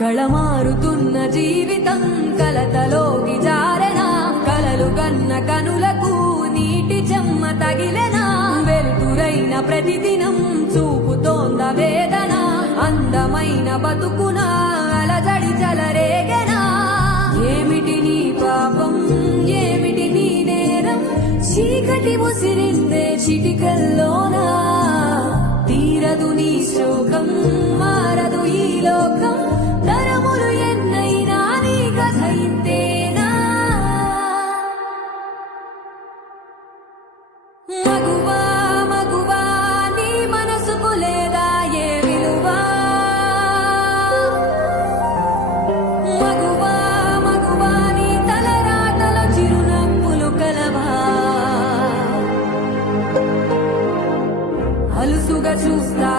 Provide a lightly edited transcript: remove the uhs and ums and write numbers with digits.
కళమారుతున్న జీవితం కలతలోకి జారెనా కలలు గన్న కనులకు నీటి చెమ్మ తగిలెనా వెలుతురైన ప్రతిదినం చూపుతోంద వేదన అందమైన బతుకున అలజడి చలరేగెనా ఏమిటి నీ పాపం ఏమిటి నీ నేరం చీకటి ముసిరిందే చిటికల్లోనా తీరదు నీ శోకం మారదు ఈ లోకం తరములు ఎన్నైనా నీ కథ ఇంతేనా మగువా మగువా నీ మనసుకు లేదా ఏ విలువా మగువా మగువా నీ తలరాతల చిరునవ్వులు కలవా అలుసుగా చూస్తా